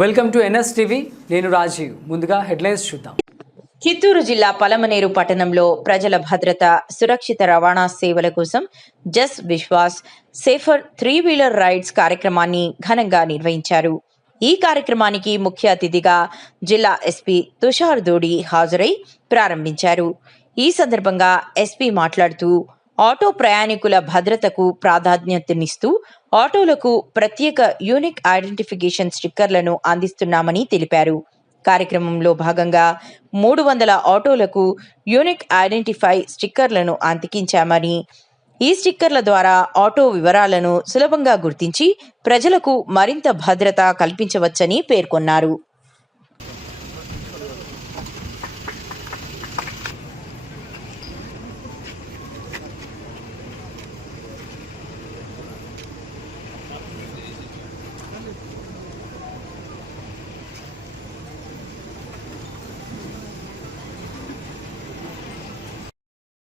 Welcome to NSTV. నేను రాజీవ్. ముందుగా headlines చూద్దాం. చిత్తూరు జిల్లా పలమనేరు పట్టణంలో ప్రజల భద్రత, సురక్షిత రవాణా సేవల కోసం జస్ విశ్వాస్ సేఫర్ 3-వీలర్ రైడ్స్ కార్యక్రమాన్ని ఘనంగా నిర్వహించారు. ఈ కార్యక్రమానికి ముఖ్య అతిథిగా జిల్లా ఎస్పీ తుషార్ దోడి హాజరై ప్రారంభించారు. ఈ సందర్భంగా ఎస్పీ మాట్లాడుతూ ఆటో ప్రయాణికుల భద్రతకు ప్రాధాన్యతనిస్తూ ఆటోలకు ప్రత్యేక యూనిక్ ఐడెంటిఫికేషన్ స్టిక్కర్లను అందిస్తున్నామని తెలిపారు. కార్యక్రమంలో భాగంగా 300 ఆటోలకు యూనిక్ ఐడెంటిఫై స్టిక్కర్లను అతికించామని, ఈ స్టిక్కర్ల ద్వారా ఆటో వివరాలను సులభంగా గుర్తించి ప్రజలకు మరింత భద్రత కల్పించవచ్చని పేర్కొన్నారు.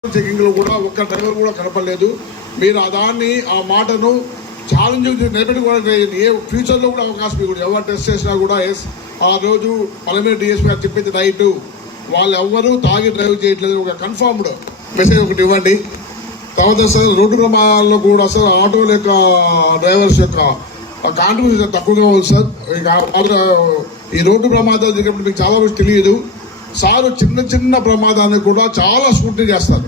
చెకింగ్ లో కూడా ఒక్క డ్రైవర్ కూడా కనపడలేదు. మీరు ఆ మాటను ఛాలెంజ్ నిలబెట్టుకోవడానికి ఏ ఫ్యూచర్ లో కూడా అవకాశం కూడా ఎవరు టెస్ట్ చేసినా కూడా ఆ రోజు పలమనేరు డిఎస్పీ గారు చెప్పింది రైట్, వాళ్ళు ఎవరు తాగి డ్రైవ్ చేయట్లేదు, ఒక కన్ఫర్మ్డ్ మెసేజ్ ఒకటి ఇవ్వండి. తర్వాత సార్ రోడ్డు ప్రమాదాల్లో కూడా సార్ ఆటోల యొక్క డ్రైవర్స్ యొక్క కాంట్రిబ్యూషన్ తక్కువగా ఉంది సార్. ఈ రోడ్డు ప్రమాదాలు జరిగినప్పుడు మీకు చాలా రోజు తెలియదు సార్. చిన్న ప్రమాదాన్ని కూడా చాలా స్కూటీ చేస్తారు.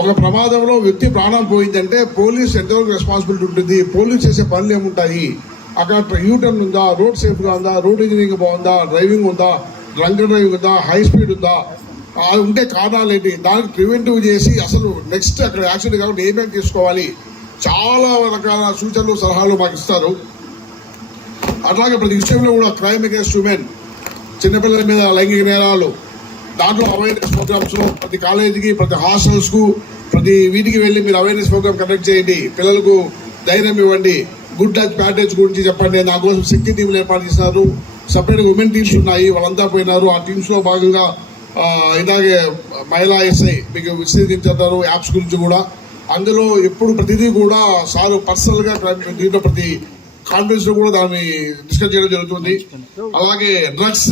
ఒక ప్రమాదంలో వ్యక్తి ప్రాణం పోయిందంటే పోలీస్ ఎంతవరకు రెస్పాన్సిబిలిటీ ఉంటుంది, పోలీస్ చేసే పనులు ఏముంటాయి, అక్కడ యూటర్న్ ఉందా, రోడ్ సేఫ్గా ఉందా, రోడ్ ఇంజనీరింగ్ బాగుందా, డ్రైవింగ్ ఉందా, డ్రంక్ డ్రైవింగ్ ఉందా, హై స్పీడ్ ఉందా, అది ఉంటే కారణాలు ఏంటి, దానికి ప్రివెంటివ్ చేసి అసలు నెక్స్ట్ అక్కడ యాక్సిడెంట్ కాబట్టి ఏమేమి తీసుకోవాలి, చాలా రకాల సూచనలు సలహాలు మాకు ఇస్తారు. అట్లాగే ప్రతి విషయంలో కూడా క్రైమ్ అగేన్స్ట్ ఉమెన్, చిన్నపిల్లల మీద లైంగిక నేరాలు, దాంట్లో అవేర్నెస్ ప్రోగ్రామ్స్ ప్రతి కాలేజీకి, ప్రతి హాస్టల్స్కు, ప్రతి వీటికి వెళ్ళి మీరు అవేర్నెస్ ప్రోగ్రామ్ కండక్ట్ చేయండి. పిల్లలకు ధైర్యం ఇవ్వండి. గుడ్ టచ్ ప్యాటేజ్ గురించి చెప్పండి. నా కోసం శక్తి టీంలు ఏర్పాటు చేస్తున్నారు. సపరేట్గా ఉమెన్ టీమ్స్ ఉన్నాయి, వాళ్ళంతా పోయినారు. ఆ టీమ్స్లో భాగంగా ఇలాగే మహిళా ఎస్ఐ మీకు విశ్లేషించారు యాప్స్ గురించి కూడా. అందులో ఎప్పుడు ప్రతిదీ కూడా సార్ పర్సనల్గా దీంట్లో ప్రతి కాన్ఫరెన్స్లో కూడా దాన్ని డిస్కస్ చేయడం జరుగుతుంది. అలాగే డ్రగ్స్,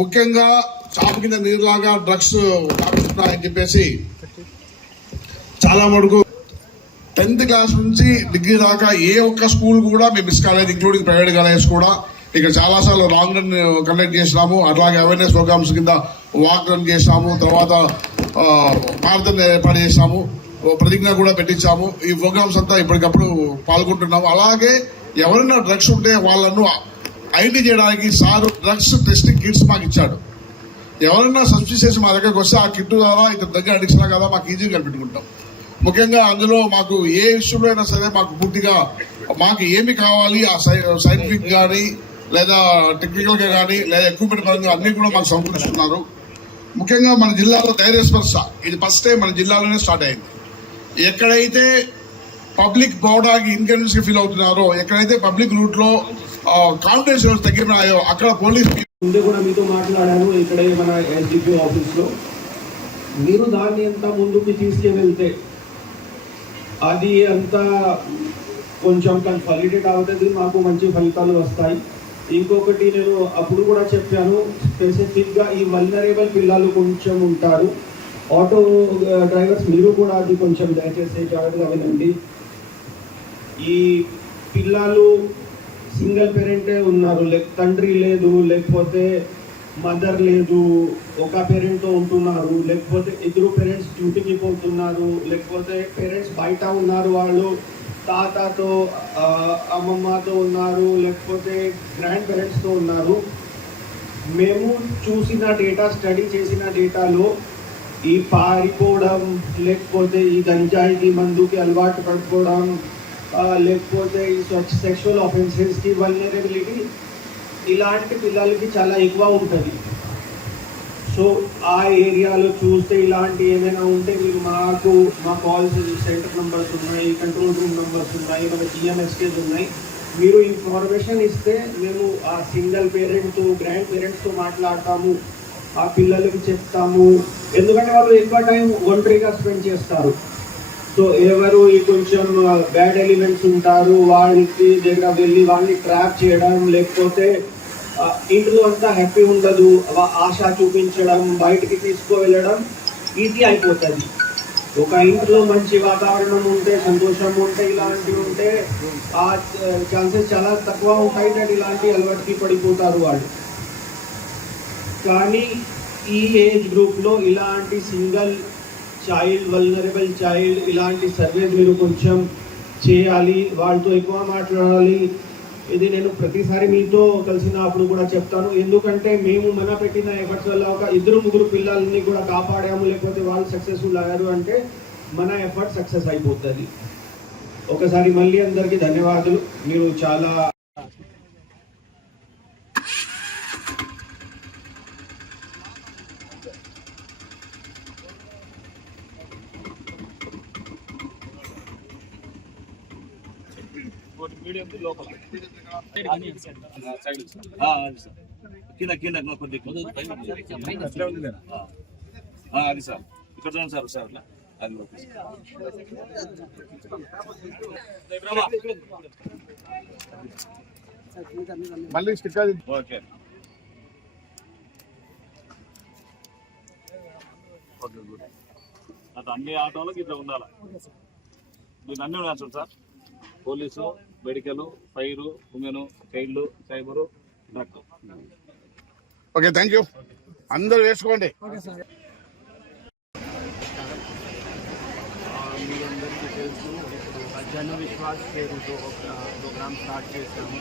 ముఖ్యంగా చాపు కింద నీరులాగా డ్రగ్స్ వ్యాపిస్తున్నాయని చెప్పేసి చాలా మటుకు 10th క్లాస్ నుంచి డిగ్రీ దాకా ఏ ఒక్క స్కూల్ కూడా మేము మిస్ కాలేదు, ఇంక్లూడింగ్ ప్రైవేట్ కాలేజెస్ కూడా. ఇక్కడ చాలాసార్లు లాంగ్ రన్ కండక్ట్ చేసినాము. అట్లాగే అవేర్నెస్ ప్రోగ్రామ్స్ కింద వాక్ రన్ చేసినాము. తర్వాత మారథాన్ ఏర్పాటు చేసినాము, ప్రతిజ్ఞ కూడా పెట్టించాము. ఈ ప్రోగ్రామ్స్ అంతా ఇప్పటికప్పుడు పాల్గొంటున్నాము. అలాగే ఎవరైనా డ్రగ్స్ ఉంటే వాళ్ళను ఐడెంటిఫై చేయడానికి సార్ డ్రగ్స్ టెస్టింగ్ కిట్స్ మాకు ఇచ్చాడు. ఎవరైనా సబ్స్టిట్యూట్ చేసి మా దగ్గరకు వస్తే ఆ కిట్ ద్వారా ఇతని దగ్గర అడిక్షన్ కదా మాకు ఈజీగా కనిపెట్టుకుంటాం. ముఖ్యంగా అందులో మాకు ఏ విషయంలో అయినా సరే మాకు పూర్తిగా మాకు ఏమి కావాలి ఆ సైంటిఫిక్ కానీ లేదా టెక్నికల్గా కానీ లేదా ఎక్విప్మెంట్ పరంగా అన్ని కూడా మాకు సమకూరుస్తున్నారు. ముఖ్యంగా మన జిల్లాలో ధైర్య స్పర్శ ఇది ఫస్ట్ టైం మన జిల్లాలోనే స్టార్ట్ అయింది. ఎక్కడైతే పబ్లిక్ పోవడానికి ఇన్కన్వీనియన్స్ ఫీల్ అవుతున్నారో, ఎక్కడైతే పబ్లిక్ రూట్లో కాన్ఫిడెన్స్ లెవెల్స్ తగ్గినాయో అక్కడ పోలీస్ ముందే కూడా మీతో మాట్లాడాను ఇక్కడే మన ఎస్డిపి ఆఫీస్లో. మీరు దాన్ని ఎంత ముందుకు తీసుకెళ్తే అది అంతా కొంచెం కన్సాలిడేట్ అవుతుంది, మాకు మంచి ఫలితాలు వస్తాయి. ఇంకొకటి నేను అప్పుడు కూడా చెప్పాను, స్పెసిఫిక్గా ఈ వల్నరేబుల్ పిల్లలు కొంచెం ఉంటారు, ఆటో డ్రైవర్స్ మీరు కూడా అది కొంచెం దయచేసి జాగ్రత్తగా వినండి. ఈ పిల్లలు సింగిల్ పేరెంటే ఉన్నారు, తండ్రి లేదు, లేకపోతే మదర్ లేదు, ఒక పేరెంట్తో ఉంటున్నారు, లేకపోతే ఇద్దరు పేరెంట్స్ డ్యూటీకి పోతున్నారు, లేకపోతే పేరెంట్స్ బయట ఉన్నారు, వాళ్ళు తాతతో అమ్మమ్మతో ఉన్నారు, లేకపోతే గ్రాండ్ పేరెంట్స్తో ఉన్నారు. మేము చూసిన డేటా, స్టడీ చేసిన డేటాలో ఈ పారిపోవడం, లేకపోతే ఈ గంజాయికి మందుకి అలవాటు పడుకోవడం, లేకపోతే ఈ సెక్షువల్ ఆఫెన్సెస్కి వల్నరబిలిటీ ఇలాంటి పిల్లలకి చాలా ఎక్కువ ఉంటుంది. సో ఆ ఏరియాలో చూస్తే ఇలాంటి ఏమైనా ఉంటే మీరు మా కాల్స్ సెంటర్ నెంబర్స్ ఉన్నాయి, కంట్రోల్ రూమ్ నెంబర్స్ ఉన్నాయి, మన జిఎంఎస్కేస్ ఉన్నాయి. మీరు ఇన్ఫర్మేషన్ ఇస్తే మేము ఆ సింగిల్ పేరెంట్తో, గ్రాండ్ పేరెంట్స్తో మాట్లాడతాము, ఆ పిల్లలకి చెప్తాము. ఎందుకంటే వాళ్ళు ఎక్కువ టైం ఒంటరిగా స్పెండ్ చేస్తారు. సో ఎవరు ఈ కొంచెం బ్యాడ్ ఎలిమెంట్స్ ఉంటారు వాళ్ళకి దగ్గర వెళ్ళి వాళ్ళని ట్రాప్ చేయడం, లేకపోతే ఇంట్లో అంతా హ్యాపీ ఉండదు, ఆశ చూపించడం, బయటికి తీసుకువెళ్ళడం ఈజీ అయిపోతుంది. ఒక ఇంట్లో మంచి వాతావరణం ఉంటే, సంతోషం ఉంటే, ఇలాంటివి ఉంటే ఆ ఛాన్సెస్ చాలా తక్కువ ఉంటాయి దట్ ఇలాంటి అలవాటుకి పడిపోతారు వాళ్ళు. కానీ ఈ ఏజ్ గ్రూప్లో ఇలాంటి సింగిల్ చైల్డ్, వల్నరబుల్ చైల్డ్, ఇలాంటి సర్వేస్ మీరు కొంచెం చేయాలి, వాళ్ళతో ఎక్కువ మాట్లాడాలి. ఇది నేను ప్రతిసారి మీతో కలిసినప్పుడు కూడా చెప్తాను, ఎందుకంటే మేము మన పెట్టిన ఎఫర్ట్స్ వల్ల ఒక 2-3 పిల్లల్ని కూడా కాపాడాము, లేకపోతే వాళ్ళు సక్సెస్ఫుల్ అయ్యారు అంటే మన ఎఫర్ట్ సక్సెస్ అయిపోతుంది. ఒకసారి మళ్ళీ అందరికీ ధన్యవాదాలు. మీరు చాలా అది సార్ ఇక్కడ చూడండి సార్ సార్ అది మళ్ళీ స్టిక్కర్ ఓకే ఓకే గుడ్. అది అన్ని ఆటోలకు ఇట్లా ఉండాలి. మీకు అన్నీ ఉన్నాయి చూడు sir, police, medical, fire, women, child, cyber, drug. Okay, thank you. అందరూ వేసుకోండి. మీ అందరికీ తెలుసు, జన విశ్వాస్ పేరుతో ఒక ప్రోగ్రామ్ స్టార్ట్ చేశాము.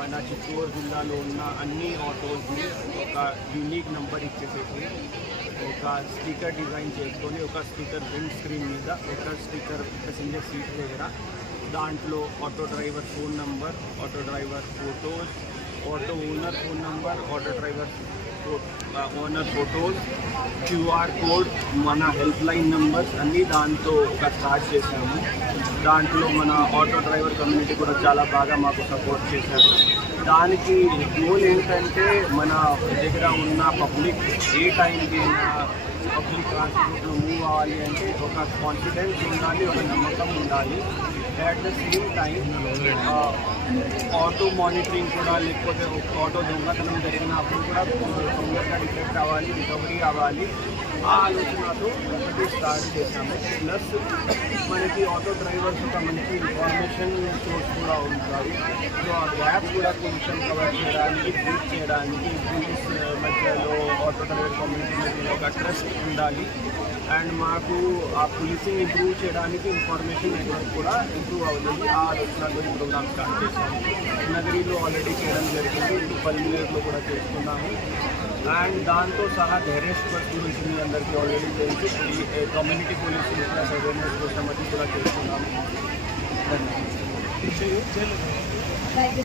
మన చిత్తూరు జిల్లాలో ఉన్న అన్ని ఆటోస్ని ఒక యూనిక్ నెంబర్ ఇచ్చేసేసి ఒక స్టిక్కర్ డిజైన్ చేసుకొని, ఒక స్టిక్కర్ విండ్ స్క్రీన్ మీద, ఒక స్టిక్కర్ ప్యాసింజర్ సీట్ దగ్గర, దాంట్లో auto driver phone number, auto driver photos, auto owner phone number, auto driver owner photos, QR code, మన హెల్ప్ లైన్ నెంబర్స్ అన్నీ దాంతో ఒక స్టార్ట్ చేశాము. దాంట్లో మన ఆటో డ్రైవర్ కమ్యూనిటీ కూడా చాలా బాగా మాకు సపోర్ట్ చేశారు. దానికి గోల్ ఏంటంటే మన దగ్గర ఉన్న పబ్లిక్ ఏ టైంకి పబ్లిక్ ట్రాన్స్పోర్ట్లో మూవ్ అవ్వాలి అంటే ఒక కాన్ఫిడెన్స్ ఉండాలి, ఒక నమ్మకం ఉండాలి. At the same time auto monitoring కూడా, లేకపోతే ఆటో దొంగతనం జరిగినప్పుడు కూడా తొందరగా డిటెక్ట్ అవ్వాలి, రికవరీ అవ్వాలి. ఆ ఆలోచనతో ఒకటి స్టార్ట్ చేశాము. ప్లస్ మనకి ఆటో డ్రైవర్స్ ఒక మంచి ఇన్ఫర్మేషన్ సోర్స్ కూడా ఉంటారు. సో ఆ గ్యాప్ కూడా కొంచెం కవర్ చేయడానికి, బ్రీచ్ చేయడానికి పోలీస్ మధ్యలో ఆటో డ్రైవర్ కమ్యూనిటీ మధ్యలో ఒక ట్రస్ట్ ఉండాలి. అండ్ మాకు ఆ పోలీసింగ్ ఇంప్రూవ్ చేయడానికి ఇన్ఫర్మేషన్ నెట్వర్క్ కూడా ఇంప్రూవ్ అవుతుంది. ఆ ఆలోచనలో ఈ ప్రోగ్రామ్ స్టార్ట్ చేశాము. నగరీలో ఆల్రెడీ చేయడం జరిగింది, ఇప్పుడు పల్మినేరులో కూడా చేస్తున్నాము. అండ్ దాంతో సహా ధైర్యస్ గురించి మీ అందరికీ ఆల్రెడీ తెలుసు. ఈ కమ్యూనిటీ పోలీసింగ్ ప్లస్ అవేర్నెస్ కోసం అది కూడా చేస్తున్నాము. ధన్యవాదాలు.